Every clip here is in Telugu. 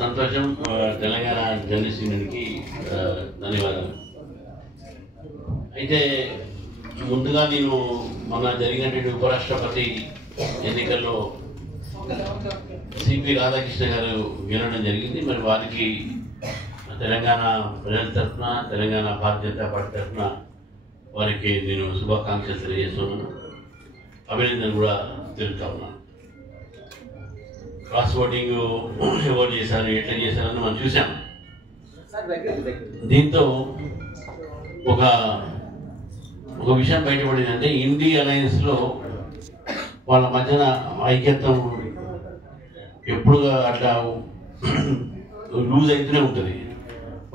సంతోషం. తెలంగాణ జర్నలిస్ట్ యూనియన్కి ధన్యవాదాలు. అయితే ముందుగా నేను మొన్న జరిగినటువంటి ఉపరాష్ట్రపతి ఎన్నికల్లో సిపి రాధాకృష్ణ గారు గెలవడం జరిగింది. మరి వారికి తెలంగాణ ప్రజల తరఫున, తెలంగాణ భారతీయ జనతా పార్టీ తరఫున వారికి నేను శుభాకాంక్షలు తెలియజేస్తున్నాను, అభినందనలు కూడా తెలుపుతా ఉన్నాను. క్రాస్ ఓటింగ్ ఎవరు చేశారు, ఎట్లా చేశారని మనం చూసాం. దీంతో ఒక విషయం బయటపడిందంటే ఇండి అలయన్స్లో వాళ్ళ మధ్యన ఐక్యత్వం ఎప్పుడు అట్లా లూజ్ అయితేనే ఉంటుంది.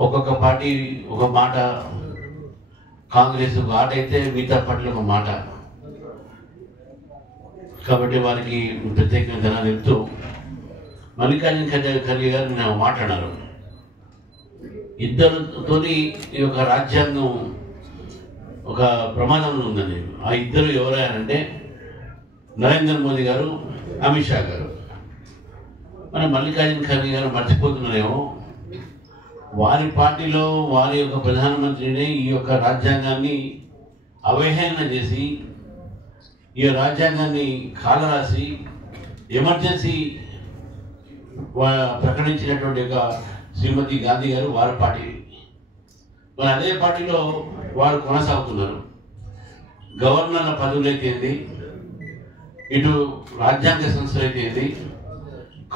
ఒక్కొక్క పార్టీ ఒక మాట, కాంగ్రెస్ ఒక ఆట అయితే మిగతా పార్టీలు ఒక మాట. కాబట్టి వారికి ప్రత్యేకంగా ధనాలు చెప్తూ మల్లికార్జున ఖర్గే గారు నేను మాట్లాడారు. ఇద్దరితోని ఈ యొక్క రాజ్యాంగం ఒక ప్రమాదంలో ఉందని. ఆ ఇద్దరు ఎవరయ్యారంటే నరేంద్ర మోదీ గారు, అమిత్ షా గారు. మన మల్లికార్జున ఖర్గే గారు మర్చిపోతున్నారేమో, వారి పార్టీలో వారి యొక్క ప్రధానమంత్రిని ఈ యొక్క రాజ్యాంగాన్ని అవహేళన చేసి, ఈ రాజ్యాంగాన్ని కాలరాసి ఎమర్జెన్సీ ప్రకటించినటువంటి ఒక శ్రీమతి గాంధీ గారు వారి పార్టీ. మరి అదే పార్టీలో వారు కొనసాగుతున్నారు. గవర్నర్ల పదవులు అయితే, ఇటు రాజ్యాంగ సంస్థలు అయితే,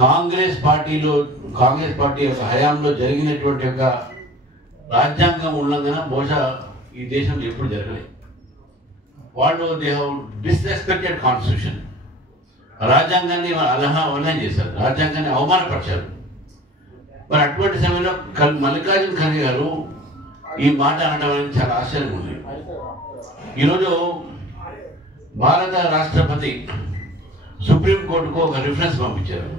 కాంగ్రెస్ పార్టీ యొక్క హయాంలో జరిగినటువంటి యొక్క రాజ్యాంగం ఉల్లంఘన బహుశా ఈ దేశంలో ఎప్పుడు జరగలేదు. వాళ్ళు దే హ్యావ్ డిస్రెస్పెక్టెడ్ కాన్స్టిట్యూషన్. రాజ్యాంగాన్ని ఉల్లంఘన చేశారు, రాజ్యాంగాన్ని అవమానపరిచారు. మరి అటువంటి సమయంలో మల్లికార్జున ఖర్గే గారు ఈ మాట అనడం అనేది చాలా ఆశ్చర్యంగా ఉంది. ఈరోజు భారత రాష్ట్రపతి సుప్రీంకోర్టుకు ఒక రిఫరెన్స్ పంపించారు.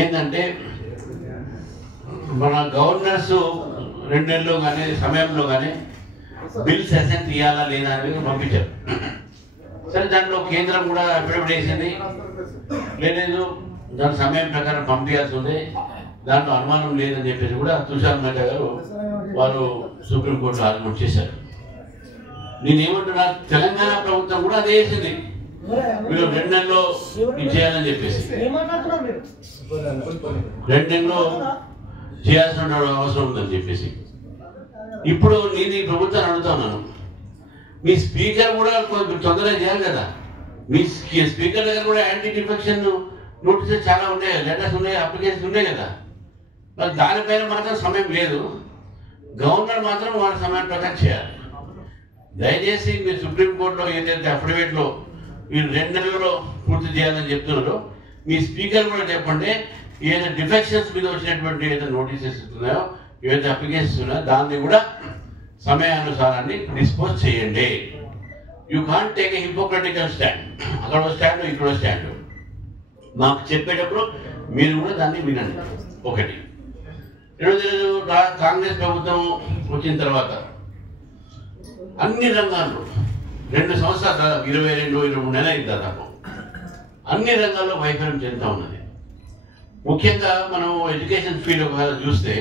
ఏంటంటే మన గవర్నర్స్ 2 నెలల్లో కానీ సమయంలో కానీ బిల్స్ అసెంట్ ఇవ్వాలా లేదా అనేది పంపించారు. సరే, దాంట్లో కేంద్రం కూడా అఫిడవిట్ వేసింది, లేదు దాని సమయం ప్రకారం పంపించాల్సి ఉంది, దాంట్లో అనుమానం లేదని చెప్పేసి కూడా తుషార్ మేహతా గారు వారు సుప్రీంకోర్టులో ఆర్గ్యుమెంట్ చేశారు. నేనేమంటున్నా, తెలంగాణ ప్రభుత్వం కూడా అదే వేసింది, మీరు 2 నెలల్లో చేయాలని చెప్పేసి, 2 నెలల్లో చేయాల్సిన అవసరం ఉందని చెప్పేసి. ఇప్పుడు నేను ఈ ప్రభుత్వాన్ని అడుగుతున్నాను, మీ స్పీకర్ కూడా కొంచెం తొందరగా చేయాలి కదా. మీ స్పీకర్ దగ్గర కూడా యాంటీ డిఫెక్షన్ నోటీసెస్ చాలా ఉన్నాయి, లెటర్స్ ఉన్నాయి, అప్లికేషన్స్ ఉన్నాయి కదా. మరి దానిపైన మాత్రం సమయం లేదు. గవర్నర్ మాత్రం వాళ్ళ సమయం ప్రకారం చేయాలి. దయచేసి మీరు సుప్రీంకోర్టులో ఏదైతే అఫిడవిట్లో మీరు 2 నెలల్లో పూర్తి చేయాలని చెప్తున్నారో, మీ స్పీకర్ కూడా చెప్పండి, ఏదైతే డిఫెక్షన్స్ మీద వచ్చినటువంటి ఏదైతే నోటీసెస్ ఇస్తున్నాయో, ఏదైతే అప్లికేషన్స్ ఉన్నాయో దాన్ని కూడా సమయానుసారాన్ని డిస్పోజ్ చేయండి. You can't take a hypocritical stand. అక్కడ స్టాండ్, ఇక్కడ స్టాండ్. మాకు చెప్పేటప్పుడు మీరు కూడా దాన్ని వినండి. ఒకటి. ఈరోజు కాంగ్రెస్ ప్రభుత్వం వచ్చిన తర్వాత అన్ని రంగాల్లో 2 సంవత్సరాలు, 22-23 నెలలు అయింది దాదాపు, అన్ని రంగాల్లో వైఫల్యం చెందుతూ ఉన్నది. ముఖ్యంగా మనం ఎడ్యుకేషన్ ఫీల్డ్ ఒకవేళ చూస్తే,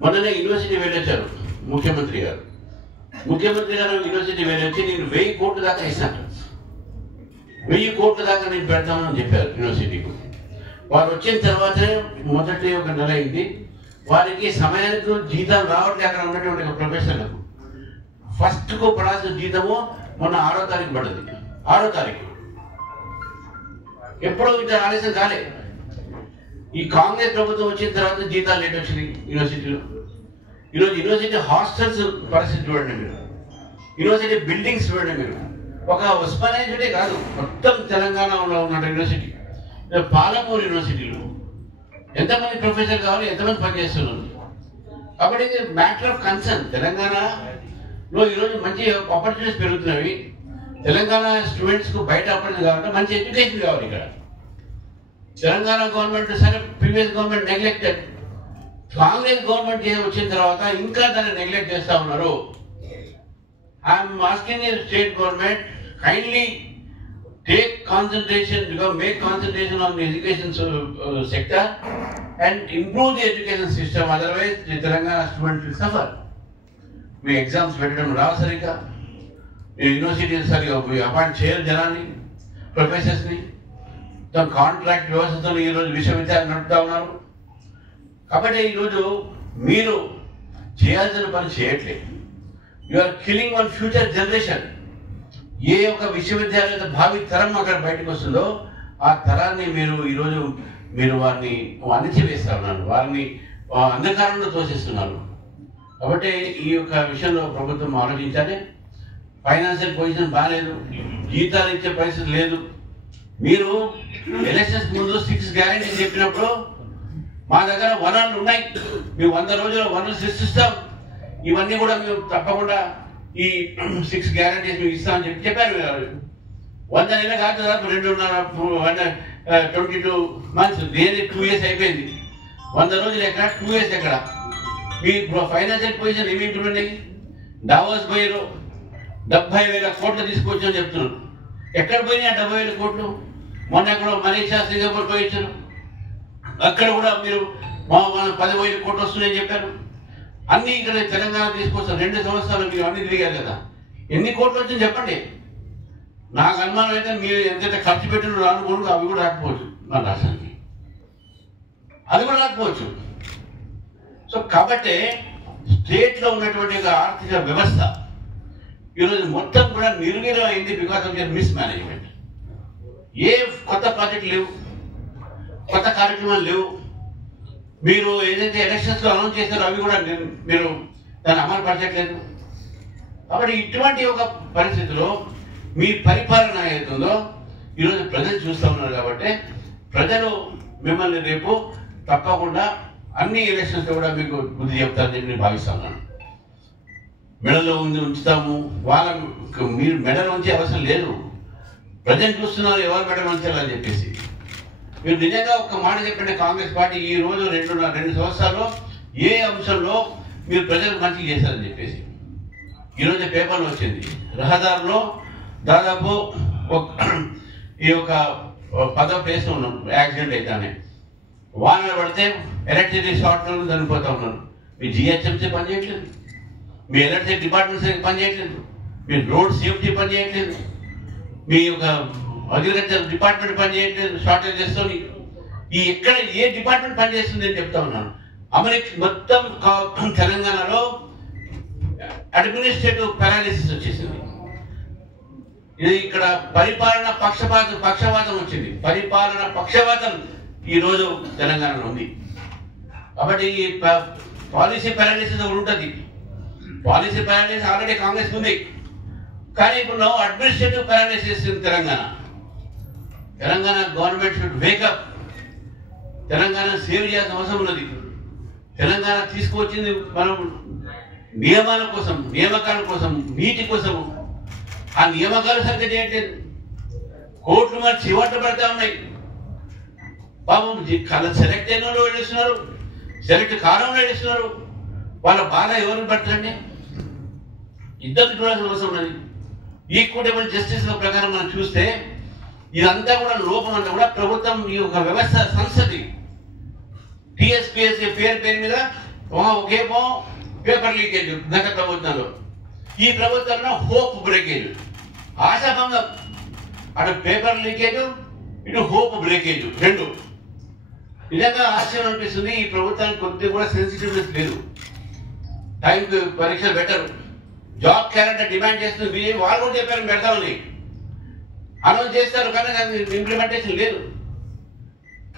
మొన్ననే యూనివర్సిటీ వెళ్ళొచ్చారు ముఖ్యమంత్రి గారు. యూనివర్సిటీ వెళ్ళొచ్చి నేను 1000 కోట్ల దాకా ఇస్తాను, 1000 కోట్ల దాకా నేను పెడతామని చెప్పారు యూనివర్సిటీకి. వారు వచ్చిన తర్వాతనే మొదటి 1 నెల అయింది, వారికి సమయానికి జీతాలు రావట్లే. అక్కడ ఉన్నటువంటి ప్రొఫెసర్లకు ఫస్ట్కు పడాల్సిన జీతము మొన్న 6వ తారీఖు పడ్డది. 6వ తారీఖు ఎప్పుడో ఇంత ఆలస్యం కాలే. ఈ కాంగ్రెస్ ప్రభుత్వం వచ్చిన తర్వాత జీతాలు లేట్ వచ్చినాయి యూనివర్సిటీలో. ఈరోజు యూనివర్సిటీ హాస్టల్స్ పరిస్థితి చూడండి మీరు, యూనివర్సిటీ బిల్డింగ్స్ చూడండి మీరు. ఒక ఉస్మానియా యూనివర్సిటీ కాదు, మొత్తం తెలంగాణలో ఉన్న యూనివర్సిటీ, పాలమూరు యూనివర్సిటీలో ఎంతమంది ప్రొఫెసర్ కావాలి, ఎంతమంది పనిచేస్తున్నారు. కాబట్టి ఇది మ్యాటర్ ఆఫ్ కన్సర్న్. తెలంగాణలో ఈరోజు మంచి ఆపర్చునిటీస్ పెరుగుతున్నవి. తెలంగాణ స్టూడెంట్స్కు బయట ఆపర్చునిటీ కావాలంటే మంచి ఎడ్యుకేషన్ కావాలి. ఇక్కడ తెలంగాణ గవర్నమెంట్ సరే, previous government neglected. Congress government వచ్చిన తర్వాత ఇంకా దాన్ని నెగ్లెక్ట్ చేస్తూ ఉన్నారు. I'm asking the state government, kindly take concentration, make concentration on the education sector and improve the education system. Otherwise, the Telangana students will suffer. We exams పెట్టడం రావు సరిగ్గా, యూనివర్సిటీలు సరిగ్గా అపాయింట్ చేయరు జనాన్ని, ప్రొఫెసర్స్ని. తమ కాంట్రాక్ట్ వ్యవస్థతో ఈరోజు విశ్వవిద్యాలయం నడుపుతా ఉన్నారు. కాబట్టి ఈరోజు మీరు చేయాల్సిన పని చేయట్లేదు. You are killing one future generation. ఏ ఒక్క విశ్వవిద్యాలయ భావి తరం అక్కడ బయటకు వస్తుందో ఆ తరాన్ని ఈరోజు మీరు వారిని అణిచివేస్తా ఉన్నారు, వారిని అంధకారంలో తోసేస్తున్నారు. కాబట్టి ఈ యొక్క విషయంలో ప్రభుత్వం ఆలోచించాలి. ఫైనాన్షియల్ పొజిషన్ బాగాలేదు, జీతాలు ఇచ్చే పరిస్థితి లేదు. మీరు ఎలక్షన్స్ ముందు 6 గ్యారెంటీ చెప్పినప్పుడు మా దగ్గర వనరులు ఉన్నాయి, మేము 100 రోజుల్లో వనరులు సృష్టిస్తాం, ఇవన్నీ కూడా మేము తప్పకుండా ఈ 6 గ్యారెంటీస్ మేము ఇస్తామని చెప్పారు. 100 నెలలు కాదు, దాదాపు 22 months, దేని 2 years అయిపోయింది. 100 రోజులు ఎక్కడ, 2 years ఎక్కడ? మీ ఫైనాన్షియల్ పొజిషన్ ఏమి ఇంప్రూవ్ ఉన్నాయి? డావోస్ పోయారు, 70,000 కోట్లు తీసుకొచ్చని చెప్తున్నారు. ఎక్కడ పోయినాయి ఆ 70,000 కోట్లు? మొన్న కూడా మలేషియా, సింగపూర్ పోయి వచ్చారు, అక్కడ కూడా మీరు 10,000 కోట్లు వస్తున్నాయని చెప్పారు. అన్ని ఇక్కడ తెలంగాణ తీసుకొస్తారు. 2 సంవత్సరాలు మీరు అన్ని తిరిగారు కదా, ఎన్ని కోట్లు వచ్చింది చెప్పండి. నాకు అనుమానం అయితే మీరు ఎంతైతే ఖర్చు పెట్టిన రానుకోండి, అవి కూడా రాకపోవచ్చు మన రాష్ట్రానికి, అది కూడా రాకపోవచ్చు. సో కాబట్టి స్టేట్లో ఉన్నటువంటి ఆర్థిక వ్యవస్థ ఈరోజు మొత్తం కూడా నిర్వీర్యం అయింది because of your mismanagement. ఏ కొత్త ప్రాజెక్టులు లేవు, కొత్త కార్యక్రమాలు లేవు. మీరు ఏదైతే ఎలక్షన్స్లో అనౌన్స్ చేస్తారో అవి కూడా మీరు దాన్ని అమలు పరచట్లేదు. కాబట్టి ఇటువంటి ఒక పరిస్థితిలో మీ పరిపాలన ఏదైతుందో ఈరోజు ప్రజలు చూస్తూ ఉన్నారు. కాబట్టి ప్రజలు మిమ్మల్ని రేపు తప్పకుండా అన్ని ఎలక్షన్స్ కూడా మీకు బుద్ధి చెప్తారని నేను భావిస్తున్నాను. మెడలో ఉంచుతాము, మీరు మెడలో ఉంచే అవసరం లేదు. ప్రజలు చూస్తున్నారు ఎవరు మెడలో ఉంచాలని చెప్పేసి. మీరు నిజంగా ఒక మాట చెప్పండి, కాంగ్రెస్ పార్టీ ఈ రోజు 2 సంవత్సరాల్లో ఏ అంశంలో మీరు ప్రజలకు మంచి చేశారని చెప్పేసి. ఈరోజు పేపర్లో వచ్చింది, రహదారిలో దాదాపు ఈ యొక్క 10వ ప్లేస్లో ఉన్నాం, యాక్సిడెంట్ అయితేనే వానలు పడితే ఎలక్ట్రిసిటీ షార్ట్ చనిపోతూ ఉన్నారు. మీ జిహెచ్ఎంసీ పనిచేయట్లేదు, మీ ఎలక్ట్రిసిటీ డిపార్ట్మెంట్ పనిచేయట్లేదు, మీ రోడ్ సేఫ్టీ పనిచేయట్లేదు, మీ యొక్క అగ్రికల్చర్ డిపార్ట్మెంట్ పనిచేయట్లేదు, షార్టేజ్ చేస్తుంది. ఈ ఎక్కడ ఏ డిపార్ట్మెంట్ పనిచేస్తుంది అని చెప్తా ఉన్నాను. మొత్తం తెలంగాణలో అడ్మినిస్ట్రేటివ్ పారాలిసిస్ వచ్చేసింది. ఇది ఇక్కడ పరిపాలన పక్షవాతం వచ్చింది. పరిపాలన పక్షవాతం ఈరోజు తెలంగాణలో ఉంది. కాబట్టి ఈ పాలసీ పారాలిసిస్ ఒకటి ఉంటుంది. పాలసీ పారాలిసిస్ ఆల్రెడీ కాంగ్రెస్ ఉంది, కానీ ఇప్పుడు administrative paralysis in Telangana. Telangana government should wake up. Telangana save చేయాల్సిన అవసరం ఉన్నది. తెలంగాణ తీసుకువచ్చింది మనం నియమాల కోసం, నియామకాల కోసం, నీతి కోసం. ఆ నియామకాలు సరిగ్గా చేయట్లేదు. కోర్టులు మరి చివట పడతా ఉన్నాయి. బాబు సెలెక్ట్ అయిన వాళ్ళు వెళ్ళిస్తున్నారు, సెలెక్ట్ కాలంలో వెళ్ళిస్తున్నారు. వాళ్ళ బాధ ఎవరికి పడుతుందండి? ఇద్దరు చూడాల్సిన అవసరం ఉన్నది. ఈక్విటబుల్ జస్టిస్ ప్రకారం మనం చూస్తే ఇదంతా కూడా లోపం అంతా కూడా ప్రభుత్వం ఈ యొక్క వ్యవస్థ సంస్థది. టీఎస్పీఎస్సీ పేరు మీద ఒకేమో పేపర్ లీకేజ్ గత ప్రభుత్వంలో, ఈ ప్రభుత్వంలో హోప్ బ్రేకేజ్, ఆశాభంగం. అటు పేపర్ లీకేజ్, ఇటు హోప్ బ్రేకేజ్, 2. నిజంగా ఆశ్చర్యం అనిపిస్తుంది. ఈ ప్రభుత్వానికి కొద్దిగా కూడా సెన్సిటివ్నెస్ లేదు. టైంకి పరీక్షలు పెట్టరు, జాబ్ క్యాలెండర్ డిమాండ్ చేస్తుంది బీజేపీ. వాళ్ళు కూడా చెప్పారు పెడతామని, అనౌన్స్ చేస్తారు, కానీ ఇంప్లిమెంటేషన్ లేదు.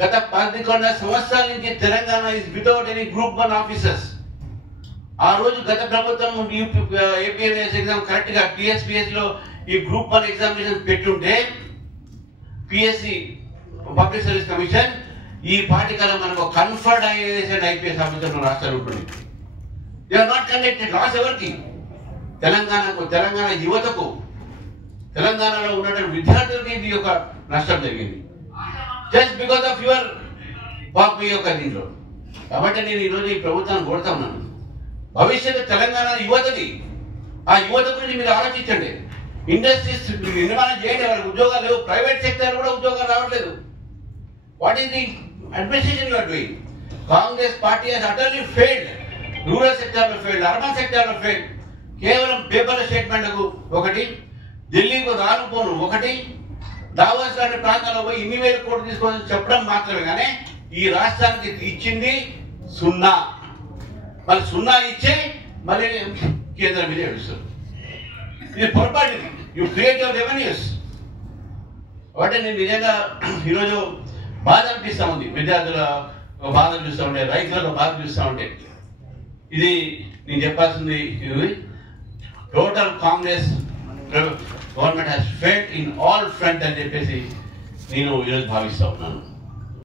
గత 11 సంవత్సరాల నుంచి Telangana is without any group 1 officers. ఆ రోజు గత ప్రభుత్వం ఏపీఎంఎస్ ఎగ్జామ్ కరెక్ట్ గా టీఎస్పీఎస్ లో ఈ గ్రూప్ 1 ఎగ్జామినేషన్ పెట్టుంటే పిఎస్సి పబ్లిక్ సర్వీస్ కమిషన్ ఈ పార్టీకల్లా మనకు కన్ఫర్డ్ ఐపీఎస్ ఆఫీసర్ రాష్ట్రాలు ఉంటుంది. They are not conducted. Loss ఎవరికి? తెలంగాణకు, తెలంగాణ యువతకు, తెలంగాణలో ఉన్నటువంటి విద్యార్థులకి ఇది యొక్క నష్టం జరిగింది. జస్ట్ బికాస్ ఆఫ్ యువర్ పాప యొక్క దీంట్లో. కాబట్టి నేను ఈరోజు ఈ ప్రభుత్వాన్ని కోరుతా ఉన్నాను, భవిష్యత్తు తెలంగాణ యువతది. ఆ యువత గురించి మీరు ఆలోచించండి. ఇండస్ట్రీస్ నిర్మాణం చేయండి, వాళ్ళకి ఉద్యోగాలు లేవు. ప్రైవేట్ సెక్టర్ కూడా ఉద్యోగాలు రావట్లేదు. What is the administration you are doing? Congress party has utterly failed. Rural సెక్టార్లో ఫెయిల్డ్, అర్బన్ సెక్టార్లో ఫెయిల్డ్. కేవలం పేపర్ల స్టేట్మెంట్లకు ఒకటి, ఢిల్లీకు రానుపోను ఒకటి, దావోస్ లాంటి ప్రాంతాల్లో పోయి ఇన్ని వేల కోట్లు తీసుకొని చెప్పడం మాత్రమే. కానీ ఈ రాష్ట్రానికి ఇచ్చింది సున్నా. మళ్ళీ సున్నా ఇచ్చే మళ్ళీ కేంద్రం మీద ఏడుస్తారు. ఇది పొరపాటు. You create your revenues. కాబట్టి నేను నిజంగా ఈరోజు బాధ అనిపిస్తూ ఉంది. విద్యార్థుల బాధలు చూస్తూ ఉంటే, రైతుల బాధ చూస్తూ ఉంటే, ఇది నేను చెప్పాల్సింది. ఇది total Congress government has failed in all front అని చెప్పేసి నేను ఈరోజు భావిస్తూ ఉన్నాను.